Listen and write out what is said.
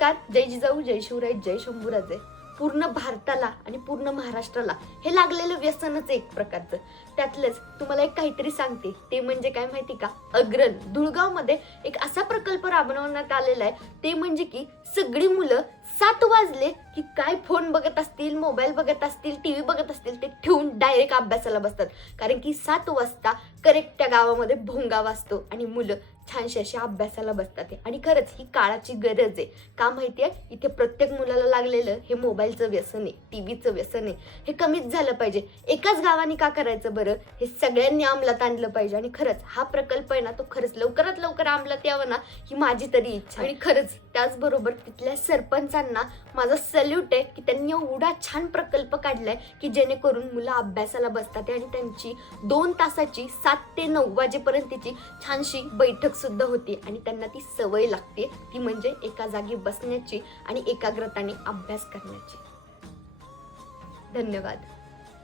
नमस्कार, जय जिजाऊ, जय शिवराय, जय शंभूराजे. पूर्ण भारताला आणि पूर्ण महाराष्ट्राला हे लागलेलं व्यसनच एक प्रकारचं. त्यातलंच तुम्हाला एक काहीतरी सांगते, ते म्हणजे काय माहिती का? अग्रण धुळगावमध्ये एक असा प्रकल्प राबवण्यात आलेला आहे, ते म्हणजे की सगळी मुलं 7 वाजले की काय फोन बघत असतील, मोबाईल बघत असतील, टीव्ही बघत असतील, ते ठेवून डायरेक्ट अभ्यासाला बसतात. कारण की 7 वाजता करेक्ट त्या गावामध्ये भोंगा वाजतो आणि मुलं छानशी अशी अभ्यासाला बसतात. आणि खरंच ही काळाची गरज आहे. का माहितीये, इथे प्रत्येक मुलाला लागलेलं हे मोबाईलचं व्यसन आहे, टीव्हीचं व्यसन आहे. हे कमीच झालं पाहिजे. एकाच गावाने का करायचं बरं? हे सगळ्यांनी अंमलात आणलं पाहिजे. आणि खरंच हा प्रकल्प आहे ना, तो खरंच लवकरात लवकर अंमलात यावं ना, ही माझी तरी इच्छा. आणि खरंच त्याचबरोबर तिथल्या सरपंचांना माझा सल्यूट आहे की त्यांनी एवढा छान प्रकल्प काढलाय की जेणेकरून मुलं अभ्यासाला बसतात आणि त्यांची 2 तासाची 7 ते 9 वाजेपर्यंतची छानशी बैठक सुद्धा होती आणि त्यांना ती सवय लागते, ती म्हणजे एका जागी बसण्याची आणि एकाग्रताने अभ्यास करण्याची. धन्यवाद.